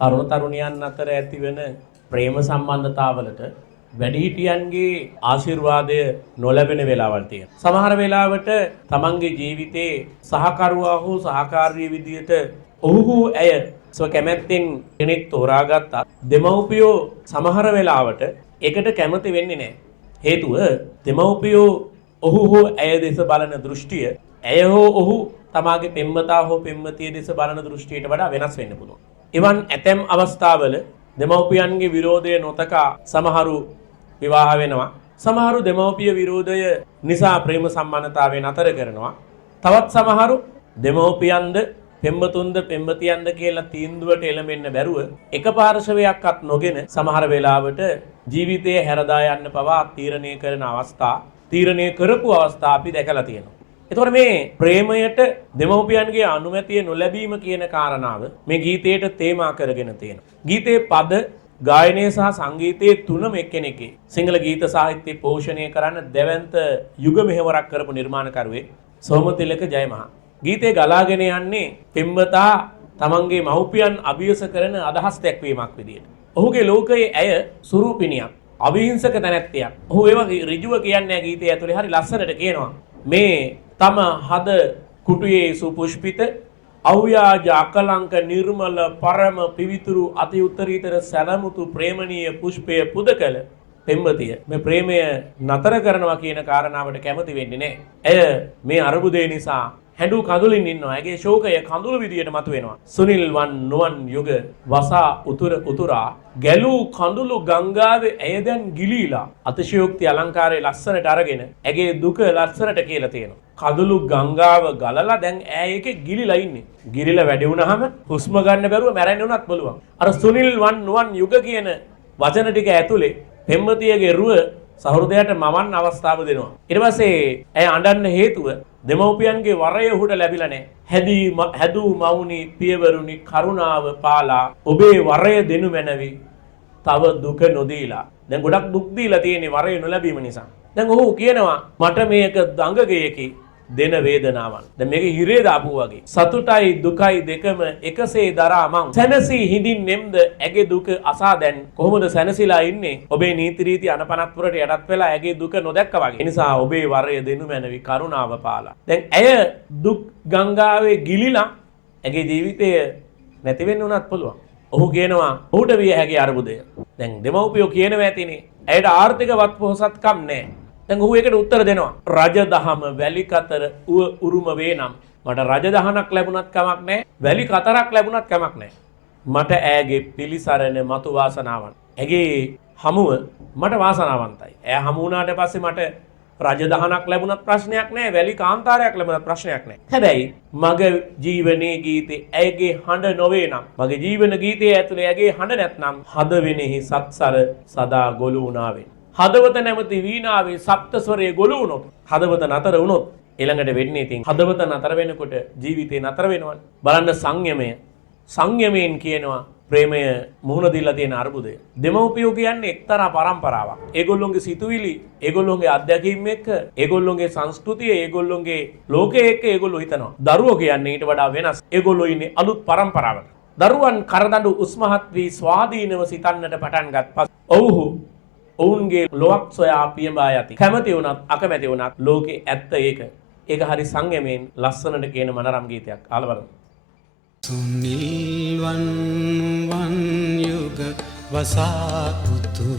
තරුණ තරුණියන් අතර ඇතිවන ප්‍රේම සම්බන්ධතාවලට වැඩිහිටියන්ගේ ආශිර්වාදය නොලැබෙන වෙලාවල් තියෙනවා. සමහර වෙලාවට තමන්ගේ ජීවිතේ සහකරුවා හෝ සහකාරී විදියට ඔහු ඇය කැමැත්තෙන් කෙනෙක් තෝරාගත්තා. දෙමව්පියෝ සමහර වෙලාවට ඒකට කැමති වෙන්නේ නැහැ. හේතුව දෙමව්පියෝ ඔහු හෝ ඇය දෙස බලන දෘෂ්ටිය ඇය හෝ ඔහු තමාගේ පෙම්වතා හෝ පෙම්වතිය දෙස බලන දෘෂ්ටියට වඩා වෙනස් වෙන්න පුළුවන්. එවන් ඇතැම් අවස්ථාවල දෙමව්පියන්ගේ විරෝධය නොතකා සමහරු විවාහ වෙනවා. සමහරු දෙමව්පිය විරෝධය නිසා ප්‍රේම සම්බන්ධතාවය නතර කරනවා. තවත් සමහරු දෙමව්පියන්ද පෙම්වතුන්ද පෙම්වතියන්ද කියලා තීන්දුවට එළඹෙන්න බැරුව එක පාර්ශවයක්වත් නොගෙන සමහර වෙලාවට ජීවිතයේ හැරදා යන්න පවා තීරණය කරන අවස්ථා තීරණය කරපු අවස්ථා අපි දැකලා තියෙනවා. එතකොට මේ ප්‍රේමයට දෙමව්පියන්ගේ අනුමැතිය නොලැබීම කියන කාරණාව මේ ගීතයට තේමා කරගෙන තියෙනවා. ගීතයේ පද ගායනය සහ සංගීතයේ තුනම එක්කෙනෙක්ගේ සිංහල ගීත සාහිත්‍ය පෝෂණය කරන්න දැවැන්ත යුග මෙහෙවරක් කරපු නිර්මාණකරුවෙක් සෝමතිලක ජයමහා. ගීතේ ගලාගෙන යන්නේ පෙම්වතා තමන්ගේ මව්පියන් අභියස කරන අදහස් දැක්වීමක් විදියට. ඔහුගේ ලෝකයේ ඇය සුරූපිනියක්, අවිහිංසක තැනැත්තියක්. ඔහු ඒවා ඍජුව කියන්නේ ගීතය ඇතුලේ හරි ලස්සනට කියනවා. මේ තම හද කුටුයේ සුපුෂ්පිත අව්‍යාජ අකලංක නිර්මල පරම පිවිතුරු අති උත්තරීතර සැලමුතු ප්‍රේමණීය පුෂ්පය පුදකල පෙම්වතිය මේ ප්‍රේමය නතර කරනවා කියන කාරණාවට කැමති වෙන්නේ නැහැ. ඇය මේ අරුබුදේ නිසා හැඬු කඳුලින් ඉන්නවා. ඇගේ ශෝකය කඳුළු විදියට මතුවෙනවා. සුනිල් වන් නුවන් යුග වසා උතුරා ගැලූ කඳුළු ගංගාවේ ඇය දැන් ගිලීලා අතිශයෝක්ති අලංකාරයේ ලස්සනට අරගෙන ඇගේ දුක ලස්සනට කියලා තියෙනවා. කඳුළු ගංගාව ගලලා දැන් ඈ ඒකේ ගිලිලා ඉන්නේ. ගිලිලා වැඩි වුණාම හුස්ම ගන්න බැරුව මැරෙන්න උනත් බලුවන්. අර සුනිල් වන් නුවන් යුග කියන වචන ටික ඇතුලේ පෙම්වතියගේ රුව සහෘදයට මවන්න අවස්ථාව දෙනවා. ඊට පස්සේ ඇය අඬන්න හේතුව දෙමව්පියන්ගේ වරය ඔහුට ලැබිලා නැහැ. හැදූ මවුනි පියවරුනි කරුණාව පාලා ඔබේ වරය දෙනු මැනවි තව දුක නොදීලා. දැන් ගොඩක් දුක් දීලා තියෙන්නේ වරය නොලැබීම නිසා. දැන් ඔහු කියනවා මට මේක දඟගයකි දෙන වේදනාවන්. දැන් මේක හිරේ දාපු වගේ. සතුටයි දුකයි දෙකම එකසේ දරා මං සැනසී හිඳින්නෙම්ද ඇගේ දුක අසා දැන් කොහොමද සැනසීලා ඉන්නේ? ඔබේ නීති රීති අනපනත්වරට යටත් වෙලා ඇගේ දුක නොදැක්ක වගේ. ඒ නිසා ඔබේ වරය දෙනු මැනවි කරුණාව පාලා. දැන් ඇය දුක් ගංගාවේ ගිලිලා ඇගේ ජීවිතය නැති වෙන්න උනත් පුළුවන්. ඔහු කියනවා ඔහුට විය හැකි අරුබුදය. දැන් දෙමව්පියෝ කියනවා ඇතිනේ ඇයට ආර්ථිකවත් පොහොසත්කම් නැහැ. දැන් ඔහු ඒකට උත්තර දෙනවා. රජදහම වැලි කතර උරුම වේ නම් මට රජදහනක් ලැබුණත් කමක් නැහැ. වැලි කතරක් ලැබුණත් කමක් නැහැ. මට ඈගේ පිලිසරණ මතු වාසනාවන්. ඇගේ හමුව මට වාසනාවන්තයි. ඈ හමු වුණාට පස්සේ මට රජදහනක් ලැබුණත් ප්‍රශ්නයක් නැහැ. වැලි කාන්තාරයක් ලැබුණත් ප්‍රශ්නයක් නැහැ. හැබැයි මගේ ජීවනයේ ගීතේ ඇගේ හඬ නොවේ නම් මගේ ජීවන ගීතයේ ඇතුලේ ඇගේ හඬ නැත්නම් හද වෙනෙහි සත්සර සදා ගොළු වුණාවේ. හදවත නැමති වීණාවේ සප්තස්වරයේ ගොළු වුණොත් හදවත නතර වුණොත් ඊළඟට වෙන්නේ ඉතින් හදවත නතර වෙනකොට ජීවිතේ නතර වෙනවනේ. බලන්න සංයමයෙන් කියනවා ප්‍රේමය මුහුණ දීලා තියෙන අරුබුදය. දෙමව්පියෝ කියන්නේ එක්තරා පරම්පරාවක්. ඒගොල්ලොන්ගේ සිතුවිලි, ඒගොල්ලොන්ගේ අත්දැකීම් එක්ක, ඒගොල්ලොන්ගේ සංස්කෘතිය, ඒගොල්ලොන්ගේ ලෝකයේ එක්ක ඒගොල්ලෝ හිතනවා. දරුවෝ කියන්නේ ඊට වඩා වෙනස්. ඒගොල්ලෝ ඉන්නේ අලුත් පරම්පරාවක. දරුවන් කරදඬු උස්මහත් වී ස්වාධීනව සිතන්නට පටන් ගත්තා. ඔවුන්ගේ ලොවක් සොයා පියඹා යති. කැමති වුණත් අකමැති වුණත් ලෝකේ ඇත්ත ඒක. ඒක හරි සංයමයෙන් ලස්සනට කියන මනරම් ගීතයක්. අහලා බලමු. සුනිල් වන් යුග වසා උතුරා